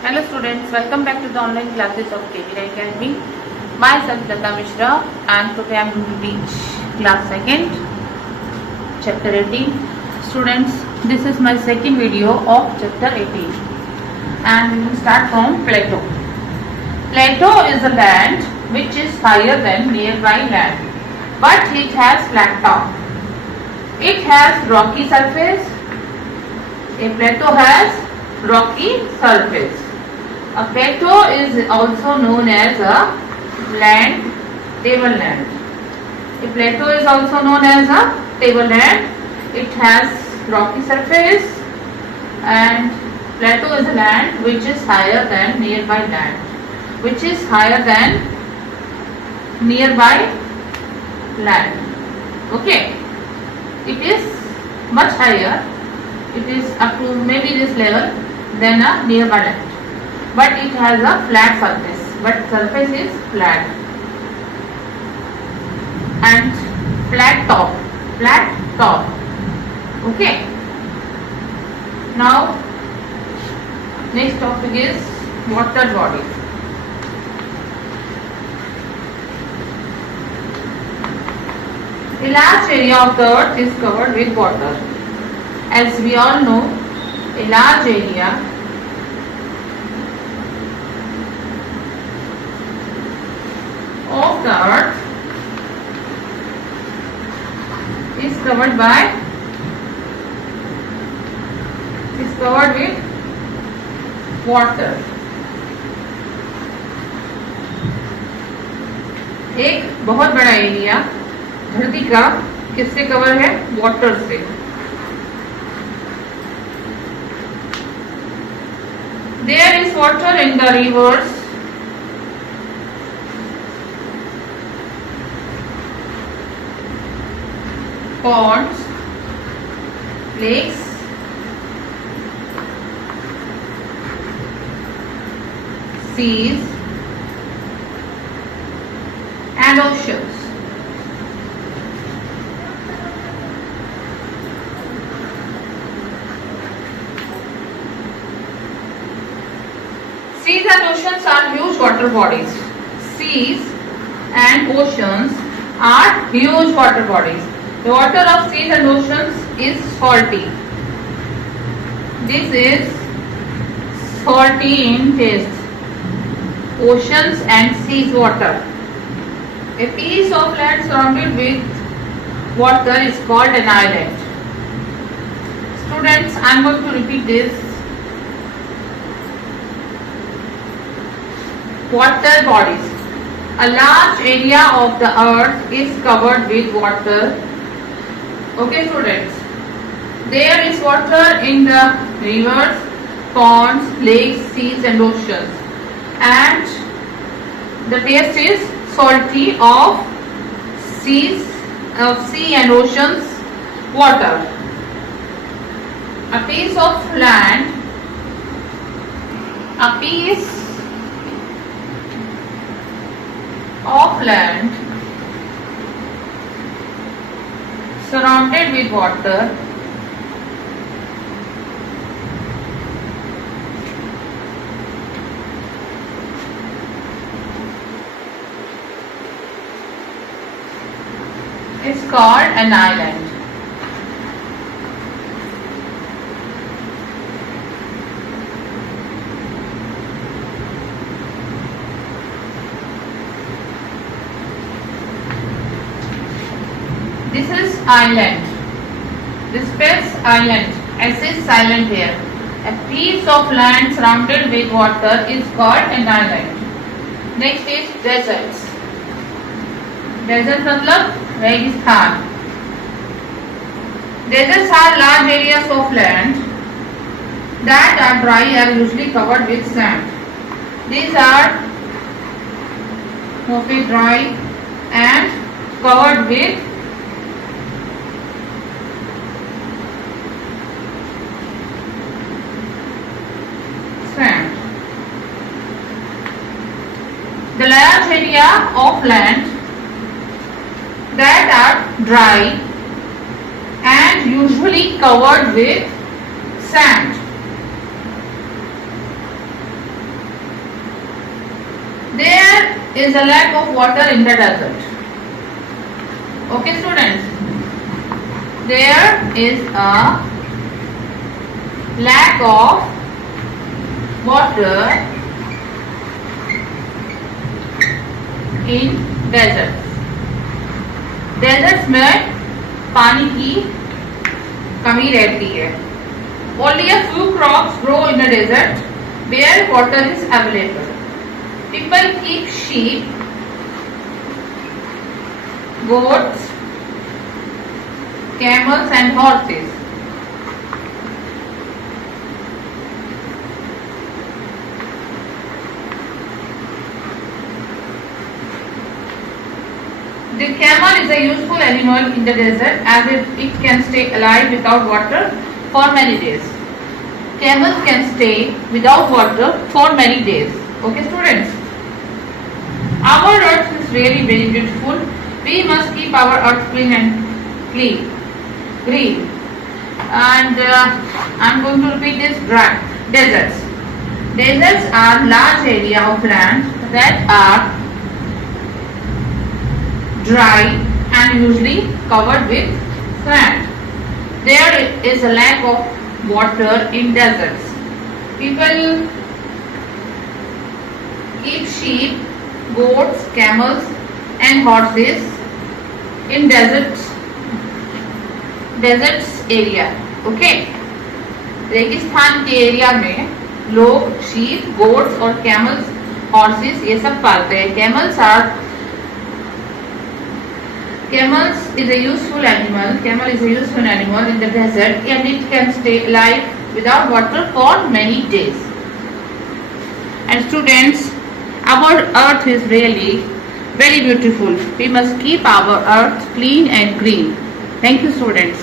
Hello students, welcome back to the online classes of KVR Academy. Myself Lata Mishra and today I am going to teach class 2nd, chapter 18. Students, this is my second video of chapter 18 and we will start from plateau. Plateau is a land which is higher than nearby land but it has flat top. It has rocky surface. A plateau has rocky surface. A plateau is also known as a tableland. A plateau is also known as a tableland. It has rocky surface and plateau is a land which is higher than nearby land. Which is higher than nearby land. Okay. It is much higher. It is up to maybe this level than a nearby land. But it has a flat surface. But surface is flat. And flat top. Flat top. Okay. Now, next topic is water body. A large area of the earth is covered with water. As we all know, a large area of the earth is covered with water. एक बहुत बड़ा area धरती का किससे cover है? Water से. There is water in the rivers, ponds, lakes, seas, and oceans. Seas and oceans are huge water bodies. Seas and oceans are huge water bodies. The water of seas and oceans is salty. This is salty in taste. Oceans and seas water. A piece of land surrounded with water is called an island. Students, I am going to repeat this. Water bodies. A large area of the earth is covered with water. Okay, students. There is water in the rivers, ponds, lakes, seas, and oceans. And the taste is salty of sea and oceans water. A piece of land. A piece of land surrounded with water is called an island. This is island. This spells island. S is silent here. A piece of land surrounded with water is called an island. Next is deserts. Desert मतलब रेगिस्तान. Deserts are large areas of land that are dry and usually covered with sand. These are mostly dry and covered with sand. The large area of land that are dry and usually covered with sand. is a lack of water in the desert. Okay students, there is a lack of water in deserts. Deserts में पानी की कमी रहती है. Only a few crops grow in a desert where water is available. People keep sheep, goats, camels and horses. The camel is a useful animal in the desert as it can stay alive without water for many days. Camels can stay without water for many days. Okay students? Our earth is really very beautiful. We must keep our earth clean and green. And I'm going to repeat this. Deserts. Deserts are large area of land that are dry and usually covered with sand. There is a lack of water in deserts. People keep sheep, goats, camels and horses in deserts area. Okay? रेगिस्तान के area में लोग sheep, goats और camels, horses ये सब पालते हैं. Camels is a useful animal. Camel is a useful animal in the desert and it can stay alive without water for many days. And students, our earth is really very beautiful. We must keep our earth clean and green. Thank you students.